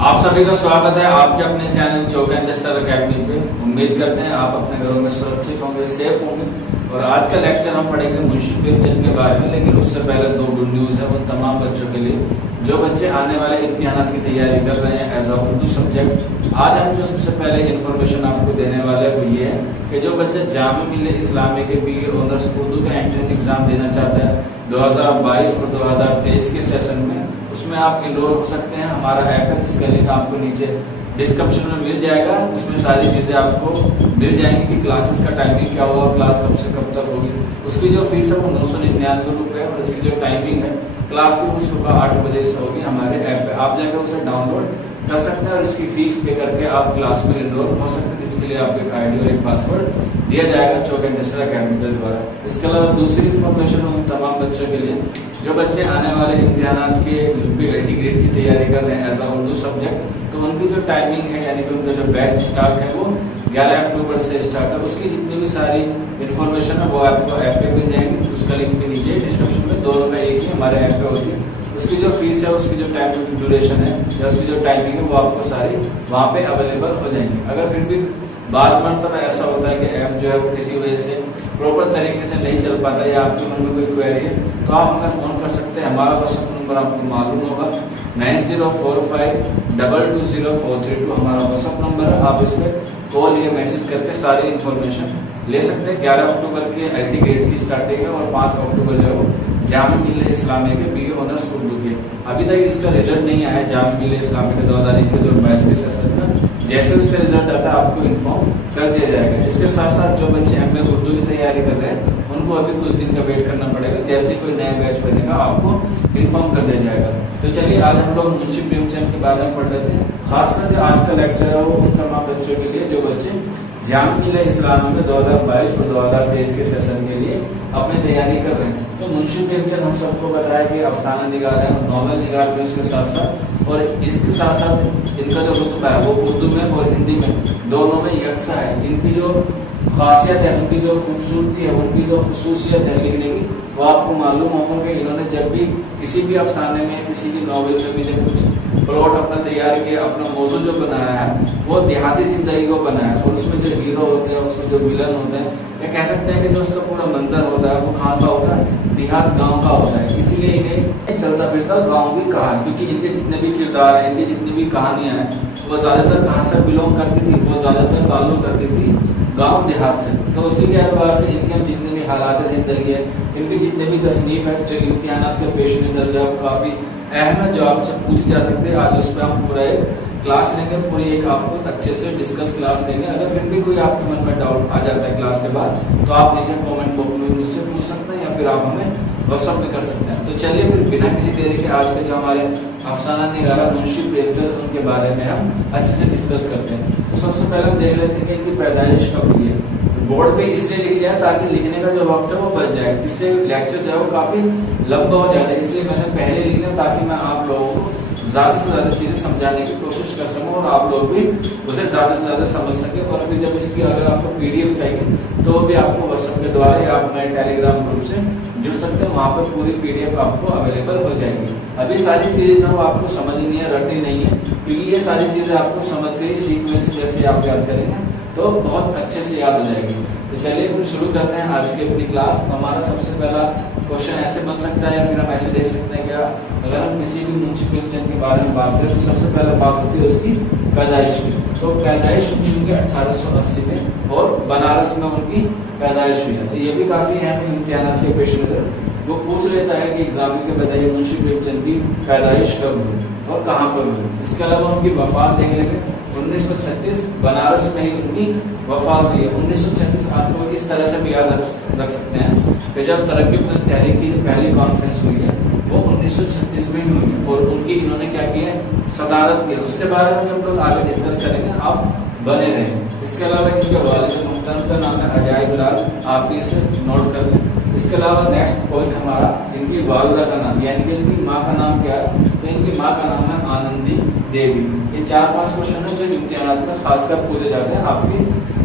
آپ سبھی کا سواگت ہے آپ کے اپنے چینل چوک انڈسٹر اکیڈمی پہ۔ امید کرتے ہیں آپ اپنے گھروں میں سرکشت ہوں گے، سیف ہوں گے۔ اور آج کا لیکچر ہم پڑھیں گے منشی پریم چند کے بارے میں، لیکن اس سے پہلے دو گڈ نیوز ہے ان تمام بچوں کے لیے جو بچے آنے والے امتحانات کی تیاری کر رہے ہیں ایز اے اردو سبجیکٹ۔ آج ہم جو سب سے پہلے انفارمیشن آپ کو دینے والے ہیں وہ یہ ہے کہ جو بچے جامعہ ملیہ اسلامیہ کے بی اے آنرس اردو کا انٹرنس ایگزام دینا چاہتا ہے 2022 اور 2023 کے سیشن میں، اس میں آپ انرول ہو سکتے ہیں۔ ہمارا ایپ ہے جس کا لنک آپ کو نیچے ڈسکرپشن میں مل جائے گا، اس میں ساری چیزیں آپ کو مل جائیں گی کہ کلاسز کا ٹائمنگ کیا ہوگا اور کلاس کب سے کب تک ہوگی۔ اس کی جو فیس ہے وہ 999 روپے اور اس کی جو ٹائمنگ ہے کلاس کی وہ صبح 8 بجے سے ہوگی۔ ہمارے ایپ پہ آپ جا کے اسے ڈاؤن لوڈ کر سکتے ہیں اور اس کی فیس پے کر کے آپ کلاس میں انرول ہو سکتے ہیں، جس کے لیے آپ کو ایک آئی ڈی اور ایک پاسورڈ دیا جائے گا چوک انڈسٹر اکیڈمی کے دوارا۔ اس کے علاوہ دوسری انفارمیشن ان تمام بچوں کے لیے جو بچے آنے والے امتحانات کے UP LD گریڈ کی تیاری کر رہے ہیں ایز اے اردو سبجیکٹ، تو ان کی جو ٹائمنگ ہے یعنی کہ ان کا جو بیچ اسٹارٹ ہے وہ 11 اکتوبر سے اسٹارٹ ہے۔ اس کی جتنی بھی ساری انفارمیشن ہے وہ آپ کو ایپ پہ مل جائیں گی، اس کا لنک بھی نیچے ڈسکرپشن میں، دونوں میں ایک ہی ہمارے ایپ پہ ہوتی ہے۔ اس کی جو فیس ہے، اس کی جو ٹائم ڈیوریشن ہے یا اس کی جو ٹائمنگ ہے وہ آپ کو ساری وہاں پہ اویلیبل ہو جائیں گی۔ اگر پھر بھی بعض مرتبہ ایسا ہوتا ہے کہ ایپ جو ہے وہ کسی وجہ سے پراپر طریقے سے نہیں چل پاتا یا آپ کے من میں کوئی کوئری ہے تو آپ ہمیں فون کر سکتے ہیں۔ ہمارا واٹس ایپ نمبر آپ کو معلوم ہوگا 9045220432 ہمارا واٹس ایپ نمبر ہے۔ آپ اس پہ کال یا میسج کر کے ساری انفارمیشن لے سکتے ہیں۔ 11 اکتوبر کے LD گریڈ کی اسٹارٹنگ ہے اور 5 اکتوبر جو ہے وہ جامعہ ملیہ اسلامیہ کے BA آنرس اردو کے۔ ابھی تک اس کا رزلٹ نہیں آیا ہے جامعہ ملیہ اسلامیہ کے 2021 کے سیشن میں، جیسے اس کا رزلٹ آتا ہے آپ کو انفارم کر دیا جائے گا۔ اس کے ساتھ ساتھ جو بچے MA اردو کی تیاری کر رہے ہیں ان کو ابھی کچھ دن کا ویٹ کرنا پڑے گا، جیسے کوئی نیا بیچ بنے گا آپ کو انفارم کر دیا جائے گا۔ تو چلیے آج ہم لوگ منشی پریم چند کے بارے میں پڑھ لیتے ہیں۔ خاص کر جو آج کا لیکچر ہے وہ ان تمام بچوں کے لیے جو بچے جامعہ ملیہ اسلامیہ میں 2022 اور 2023 کے سیشن کے لیے اپنی تیاری کر رہے ہیں۔ تو منشی پریم چند ہم سب کو بتایا کہ افسانہ نگار ہیں، ناول نگار بھی اس کے ساتھ ساتھ، اور اس کے ساتھ ساتھ ان کا جو رتبہ ہے وہ اردو میں اور ہندی میں دونوں میں یکساں ہے۔ ان کی جو خاصیت ہے، ان کی جو خوبصورتی ہے، ان کی جو خصوصیت ہے لکھنے کی، وہ آپ کو معلوم ہوگا کہ انہوں نے جب بھی کسی بھی افسانے میں کسی بھی ناول میں بھی جب کچھ پلاٹ اپنا تیار کیا، اپنا موضوع جو بنایا ہے وہ دیہاتی زندگی کو بنایا ہے، اور اس میں جو ہیرو ہوتے ہیں، اس میں جو ویلن ہوتے ہیں، یہ کہہ سکتے ہیں کہ جو اس کا پورا منظر ہوتا ہے وہ کہاں کا ہوتا ہے، دیہات گاؤں کا ہوتا ہے۔ اسی لیے انہیں چلتا پھرتا گاؤں بھی کہا ہے، کیونکہ ان کے جتنے بھی کردار ہیں، ان کی جتنی بھی کہانیاں ہیں وہ زیادہ تر کہاں سے بلونگ کرتی تھی، وہ زیادہ تر تعلق کرتی تھی گاؤں دیہات سے۔ تو اسی کے اعتبار سے ان کے جتنے بھی حالات زندگی ہے، ان کی جتنے بھی تصنیف ہے جو امتحانات کے پیش نظر جو کافی اہم ہے، جو آپ سے پوچھ جا سکتے ہیں، آج اس پہ ہم پورا ایک کلاس لیں گے، پوری ایک آپ کو اچھے سے ڈسکس کلاس دیں گے۔ اگر پھر بھی کوئی آپ کے من میں ڈاؤٹ آ جاتا ہے کلاس کے بعد تو آپ نیچے کامنٹ باکس میں مجھ سے پوچھ سکتے ہیں یا پھر آپ ہمیں واٹس ایپ میں کر سکتے ہیں۔ تو چلیے پھر بنا کسی دیری کے آج کے جو ہمارے افسانہ نگارہ منشی پریم چند ان کے بارے میں ہم اچھے سے ڈسکس کرتے ہیں۔ تو سب سے پہلے ہم دیکھ لیتے ہیں کہ ان کی پیدائش کب ہوئی ہے۔ بورڈ پہ اس لیے لکھ لیا تاکہ لکھنے کا جو وقت ہے وہ بچ جائے، اس سے لیکچر جو ہے وہ کافی لمبا ہو جاتا ہے، اس لیے میں نے پہلے لکھ لیا تاکہ میں آپ لوگوں کو زیادہ سے زیادہ چیزیں سمجھانے کی کوشش کر سکوں اور آپ لوگ بھی اسے زیادہ سے زیادہ سمجھ سکیں۔ اور پھر جب اس کی اگر آپ کو PDF چاہیے تو بھی آپ کو واٹس ایپ کے دوارا یا آپ ہمارے ٹیلی گرام گروپ سے جڑ سکتے ہیں، وہاں پر پوری PDF آپ کو اویلیبل ہو جائے گی۔ ابھی ساری چیزیں جو آپ کو سمجھنی ہے، رٹنی نہیں ہے، کیونکہ یہ ساری چیزیں آپ کو سمجھ کے سیکوینس جیسے آپ یاد کریں گے تو بہت اچھے سے یاد ہو جائے گی۔ تو چلیے پھر شروع کرتے ہیں آج کی اپنی کلاس۔ ہمارا سب سے پہلا کوشچن ایسے بن سکتا ہے یا پھر ہم ایسے دیکھ سکتے ہیں کہ اگر ہم کسی بھی منشی پریم چند کے بارے میں بات کریں تو سب سے پہلے بات ہوتی ہے اس کی پیدائش کی۔ تو پیدائش ان کی 1880 میں اور بنارس میں ان کی پیدائش ہوئی ہے۔ تو یہ بھی کافی اہم امتحانات کے پیش نظر وہ پوچھ لیتا ہے کہ ایگزام کے بتائیے منشی پریم چند کی پیدائش کب ہوئی اور کہاں پر ہوئی۔ اس کے علاوہ ان کی وفات دیکھ لیں گے 1936 بنارس میں ہی ان کی وفات ہوئی ہے۔ 1936 آپ کو اس طرح سے بھی یاد رکھ سکتے ہیں کہ جب ترقی پسند تحریک کی پہلی کانفرنس ہوئی ہے وہ 1936 میں ہی ہوئی ہے، اور ان کی انہوں نے کیا کیا ہے، صدارت کی۔ اس کے بارے میں ہم لوگ آگے ڈسکس کریں گے، آپ بنے رہیں۔ اس کے علاوہ ان کے والد محترم کا نام ہے عجائب لال، آپ بھی اسے نوٹ کر لیں۔ اس کے علاوہ نیکسٹ پوائنٹ ہمارا ان کی والدہ کا نام، یعنی کہ ان کی ماں کا نام کیا ہے، تو ان کی ماں کا نام ہے آنندی دیوی۔ یہ 4-5 کوشچن ہیں جو امتحانات میں خاص کر پوچھے جاتے ہیں آپ کے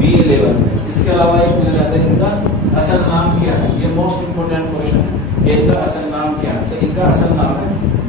BA لیول میں۔ اس کے علاوہ یہ پوچھا جاتا ہے ان کا اصل نام کیا ہے، یہ موسٹ امپورٹنٹ کوشچن ہے کہ ان کا اصل نام کیا ہے۔ تو ان کا اصل نام ہے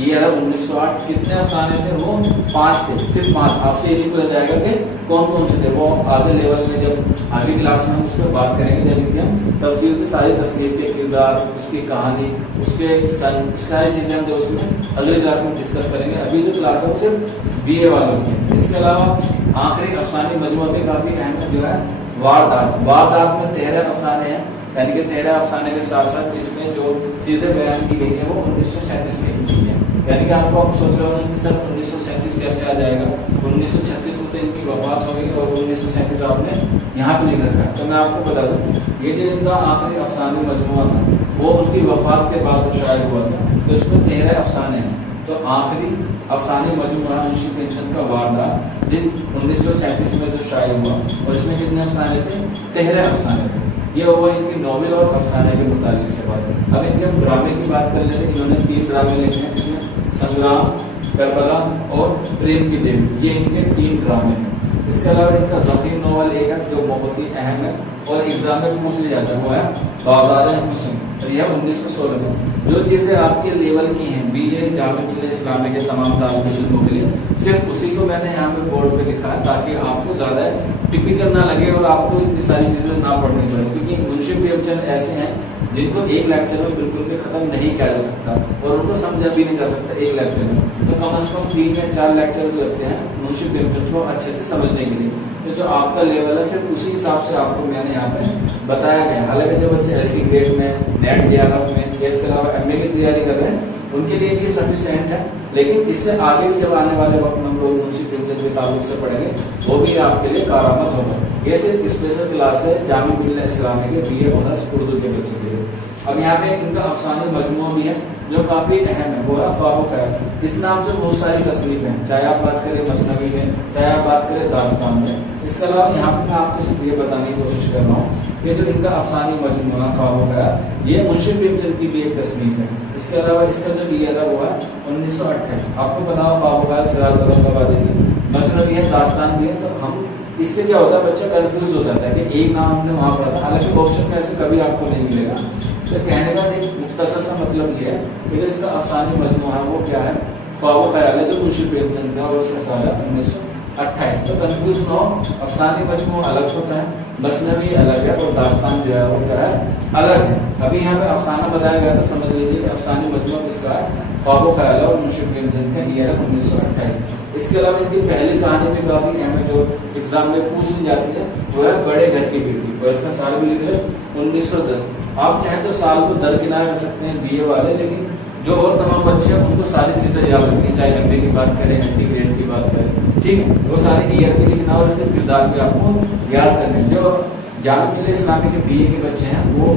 یہ عرب 1908 کتنے افسانے تھے؟ وہ 5 تھے، صرف 5. آپ سے یہ پوچھا جائے گا کہ کون کون سے تھے، وہ آگے لیول میں جب آگے کلاس میں ہم اس پہ بات کریں گے، جب کہ ہم تفصیل سے ساری تصنیف کے کردار، اس کی کہانی، اس کے سن، ساری چیزیں ہم جو اس میں اگلی کلاس میں ڈسکس کریں گے. ابھی جو کلاس ہے وہ صرف BA والوں کی ہے. اس کے علاوہ آخری افسانی مجموعہ بھی کافی اہم جو ہے واردات. واردات میں 13 افسانے ہیں، یعنی کہ 13 افسانے کے ساتھ ساتھ اس میں جو چیزیں بیان کی گئی ہیں وہ 1937 میں کی ہیں. یعنی کہ آپ کو آپ سوچ رہے ہوں کہ سر 1937 کیسے آ جائے گا، 1936 میں تو ان کی وفات ہو گئی اور 1937 آپ نے یہاں پہ لکھ رکھا ہے. تو میں آپ کو بتا دوں یہ جو ان کا آخری افسانی مجموعہ تھا وہ ان کی وفات کے بعد شائع ہوا تھا. تو اس میں 13 افسانے ہیں. تو آخری افسانی مجموعہ منشی پریم چند کا واردات 1937 میں جو شائع ہوا، اور اس میں کتنے افسانے تھے؟ 13 افسانے تھے. یہ ہوا ان کی ناول اور افسانے کے متعلق سے بات. اب ان کے ہم ڈرامے کی بات کر لیتے ہیں. انہوں نے 3 ڈرامے لکھے ہیں، جس میں سنگرام، کربلا اور پریم کی دیوی، یہ ان کے 3 ڈرامے ہیں. اس کے علاوہ ان کا ذخیر ناول ایک ہے جو بہت ہی اہم ہے اور ایگزام میں پوچھ لیا جاتا ہے، وہ ہے بازار حسن. اور یہ 1916 میں. جو چیزیں آپ کے لیول کی ہیں BA جامعہ ملیہ اسلامیہ کے تمام طالب علموں کے لیے، صرف اسی کو میں نے یہاں پہ بورڈ پہ لکھا ہے تاکہ آپ کو زیادہ ٹپیکل نہ لگے اور آپ کو اتنی ساری چیزیں نہ پڑھنی پڑے. کیونکہ منشی پریم چند ایسے ہیں جن کو ایک لیکچر میں بالکل بھی ختم نہیں کیا جا سکتا اور ان کو سمجھا بھی نہیں جا سکتا ایک لیکچر میں. تو کم از کم 3 یا 4 لیکچر جو لگتے ہیں منشی پریم چند کو اچھے سے سمجھنے کے لیے. تو جو آپ کا لیول ہے صرف اسی حساب سے آپ کو میں نے یہاں پہ بتایا گیا. حالانکہ جو بچے LT گریڈ میں، نیٹ JRF میں، اس کے علاوہ MA کی تیاری کر رہے ہیں ان کے لیے بھی سفیشینٹ ہے. لیکن اس سے آگے بھی جب آنے والے وقت میں ہم لوگ منشی پریم چند کے تعلق سے پڑھیں گے وہ بھی آپ کے لیے کارآمد ہوگا. یہ صرف اسپیشل کلاس ہے جامعہ ملیہ اسلامیہ کے BA آنرس اردو کے بچوں کے لیے. اب یہاں پہ ان کا افسانہ مجموعہ بھی ہے جو کافی اہم ہے، وہ ہے خواب و خیال. اس نام سے بہت ساری تصنیف ہیں، چاہے آپ بات کریں مثنوی میں، چاہے آپ بات کریں داستان میں. اس کے علاوہ یہاں پہ میں آپ کو صرف یہ بتانے کی کوشش کر رہا ہوں کہ جو ان کا افسانی مجموعہ خواب و خیال یہ منشی پریم چند کی بھی ایک تصنیف ہے. اس کے علاوہ اس کا جو ایئر ہے وہ ہے 1928. آپ کو پتا ہو خواب و خیال سراج اورنگابادی کی مثنوی ہے، داستان بھی ہے. تو ہم اس سے کیا ہوتا ہے، بچہ کنفیوز ہو جاتا ہے کہ ایک نام ہم نے وہاں پڑھا تھا، حالانکہ آپشن میں ایسے کبھی آپ کو نہیں ملے گا. تو کہنے کا ایک مختصر سا مطلب یہ ہے کہ اس کا افسانی مجموعہ ہے وہ کیا ہے، خواب و خیال ہے، جو منشی پریم چند کا، اور اس کا سال ہے 1928. تو کنفیوز نہ ہو، افسانی مجموعہ الگ ہوتا ہے، مثنوی الگ ہے اور داستان جو ہے وہ کیا ہے، الگ ہے. ابھی یہاں پہ افسانہ بتایا گیا تو سمجھ لیجیے کہ افسانی مجموعہ کس کا ہے، خواب و خیال ہے اور منشی پریم چند کا ایئر ہے 1928. اس کے علاوہ ان کی پہلی کہانی بھی کافی اہم ہے جو ایگزام میں پوچھ لی جاتی ہے، وہ ہے بڑے گھر کی بیٹی، اور اس کا سال بھی لکھ رہے 1910. آپ چاہیں تو سال کو درکنار کر سکتے ہیں BA والے، لیکن جو اور تمام بچے ہیں ان کو ساری چیزیں یاد رکھنی، چاہے MA کی بات کریں، LT گریڈ کی بات کریں، ٹھیک ہے. وہ سارے ایئر بھی لکھنا اور اس کے کردار بھی آپ کو یاد کرنے. جو جامعہ ملیہ اسلامیہ کے BA کے بچے ہیں وہ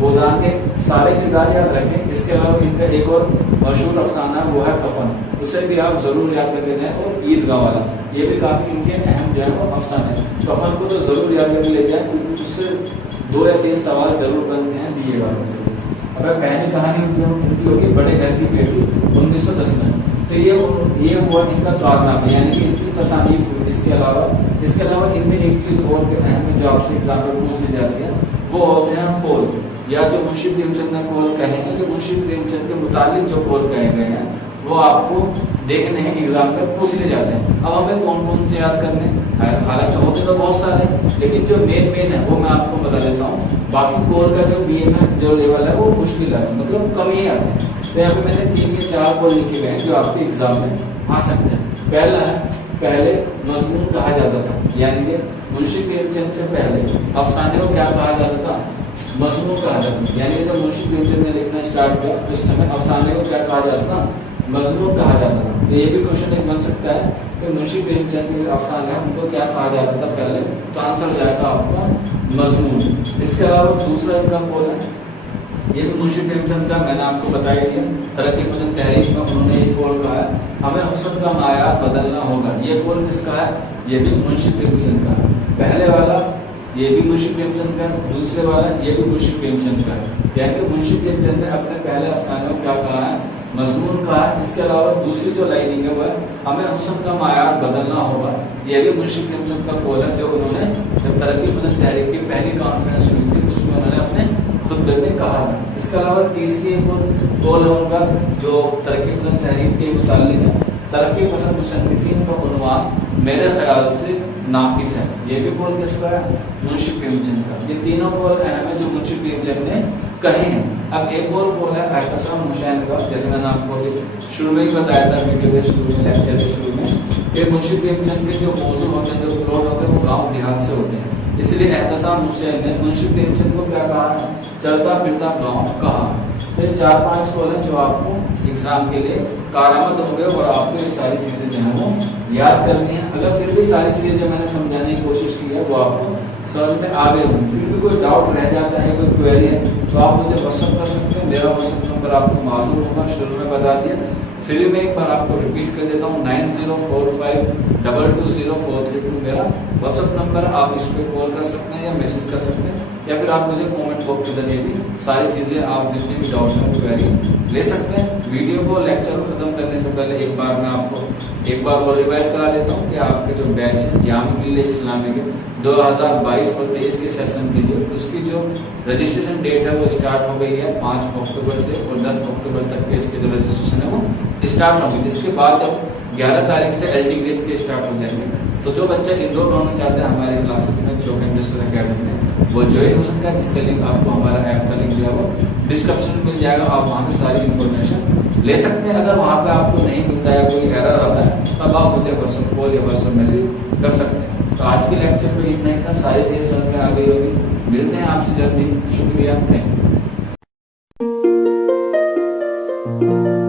گودان کے سارے کردار یاد رکھیں. اس کے علاوہ ان کا ایک اور مشہور افسانہ وہ ہے کفن، اسے بھی آپ ضرور یاد کر کے دیں. اور عیدگاہ والا یہ بھی کافی ان کے اہم جو ہے وہ افسانے ہیں. کفن کو تو ضرور یاد کر کے لے جائیں کیونکہ اس سے 2 یا 3 سوال ضرور بنتے ہیں BA والوں کے لیے. اب پہلی کہانی ان کی ہوگی بڑے گھر کی بیٹی 1910 میں. تو یہ ہوا ان کا کارنامہ، یعنی کہ ان کی تصانیف ہوئی. اس کے علاوہ ان میں ایک چیز اور اہم ہے جو آپ سے ایگزام میں پوچھ لی جاتی ہے، وہ ہوتے ہیں قول، یا جو منشی پریم چند نے قول کہے ہیں، یہ منشی پریم چند کے متعلق جو قول کہے گئے ہیں وہ آپ کو دیکھنے ہیں، ایگزام میں پوچھ لیے جاتے ہیں. اب ہمیں کون کون سے یاد کرنے، حالانکہ ہوتے تو بہت سارے ہیں لیکن جو مین ہے وہ میں آپ کو بتا دیتا ہوں. باقی قول کا جو BA میں جو لیول ہے وہ مشکل ہے، مطلب کم ہی آتے ہیں. تو یہاں پہ میں نے 3 یا 4 قول لکھے گئے ہیں جو آپ کے ایگزام میں آ سکتے ہیں. پہلا ہے، پہلے مضمون کہا جاتا تھا، یعنی کہ منشی پریم چند سے پہلے افسانے کو کیا کہا جاتا تھا، مضمون کہا جاتا تھا. یعنی کہ جب منشی پریم چند نے لکھنا اسٹارٹ کیا اس سمے افسانے کو کیا کہا جاتا تھا، مضمون کہا جاتا تھا. تو یہ بھی کوشچن ایک بن سکتا ہے کہ منشی پریم چند کے افسانے ہیں ان کو کیا کہا جاتا تھا پہلے، تو آنسر ہو جائے گا آپ کا مضمون. اس کے علاوہ دوسرا ان کا قول ہے، یہ بھی منشی پریم چند کا، میں نے آپ کو بتا دیا، ترقی پسند تحریک میں انہوں نے ایک قول کہا ہے، ہمیں حسن کا معیار بدلنا ہوگا. یہ قول کس کا ہے، یہ بھی منشی پریم چند کا ہے. پہلے والا یہ بھی منشی پریم چند کا ہے، دوسرے والا یہ بھی منشی پریم چند کا ہے. یعنی کہ منشی پریم چند نے اپنے پہلے افسانے کو کیا کہا ہے، مضمون کہا ہے. اس کے علاوہ دوسری جو لائننگ ہے وہ ہے ہمیں حسن کا معیار بدلنا ہوگا. یہ بھی منشی پریم چند کا قول ہے جو انہوں نے جب ترقی پسند تحریک کی پہلی کانفرنس ہوئی تھی اس میں انہوں نے اپنے خطبے میں کہا گیا. اس کے علاوہ تیسری ایک اور قول ہوگا جو ترقی پسند تحریک کے متعلق ہے. ترقی پسند مصنفین کا عنوان میرے خیال سے ناقص ہے. یہ بھی قول کس کا ہے؟ منشی پریم چند کا. یہ تینوں قول اہم ہے جو منشی پریم چند نے کہے ہیں. اب ایک اور قول ہے احتسام حسین کا. جیسے میں نے آپ کو شروع میں ہی بتایا تھا ویڈیو کے شروع میں, لیکچر کے شروع میں, کہ منشی پریم چند کے جو موضوع ہوتے ہیں, جو پلاٹ ہوتے ہیں, وہ گاؤں دیہات سے ہوتے ہیں. اس لیے احتسام حسین نے منشی پریم چند کو کیا کہا ہے؟ چلتا پھرتا گاؤں کہا. تو یہ 4-5 قول ہیں جو آپ کو ایگزام کے لیے کارآمد ہوں گے اور آپ کو یہ ساری چیزیں جو ہیں وہ یاد کرنی ہیں. اگر پھر بھی ساری چیزیں جو میں نے سمجھانے کی کوشش کی ہے وہ آپ کو سمجھ میں آ گئے ہوں, پھر بھی کوئی ڈاؤٹ رہ جاتا ہے, کوئی کوئری ہے, تو آپ مجھے واٹس ایپ کر سکتے ہیں. میرا واٹس ایپ نمبر آپ کو معلوم ہوگا, شروع میں بتا دیا. پھر میں ایک بار آپ کو ریپیٹ کر دیتا ہوں, 9045220432 میرا واٹس ایپ نمبر. آپ اس پہ کال کر سکتے ہیں یا میسج کر سکتے ہیں, یا پھر آپ مجھے کومنٹ باکس کے ذریعے بھی ساری چیزیں آپ جتنی بھی ڈاؤٹ ہیں کوئری لے سکتے ہیں. ویڈیو کو لیکچر کو ختم کرنے سے پہلے ایک بار میں آپ کو ایک بار اور ریوائز کرا دیتا ہوں کہ آپ کے جو بیچ ہے جامع ملیہ اسلامیہ کے 2022 اور 23 کے سیشن کے لیے, اس کی جو رجسٹریشن ڈیٹ ہے وہ اسٹارٹ ہو گئی ہے 5 اکتوبر سے, اور 10 اکتوبر تک کے اس کے جو رجسٹریشن ہے وہ اسٹارٹ ہوگی. اس کے بعد جب 11 تاریخ سے LD گریڈ کے اسٹارٹ ہو جائیں گے, تو جو بچہ انرول ہونا چاہتے ہیں ہمارے کلاسز میں چوک انڈسٹریل اکیڈمی میں, وہ جوائن ہو سکتا ہے. جس کا لنک آپ کو ہمارا ایپ کا لنک جو ہے وہ ڈسکرپشن میں مل جائے گا. آپ وہاں سے ساری انفارمیشن لے سکتے ہیں. اگر وہاں پہ آپ کو نہیں ملتا ہے, کوئی ایرر آتا ہے, تب آپ مجھے واٹس ایپ کال یا واٹس ایپ میسج کر سکتے ہیں. تو آج کے لیکچر پہ اتنا ہی تھا. ساری چیزیں سمجھ میں آ گئی ہوگی. ملتے ہیں آپ سے جلدی. شکریہ, تھینک یو.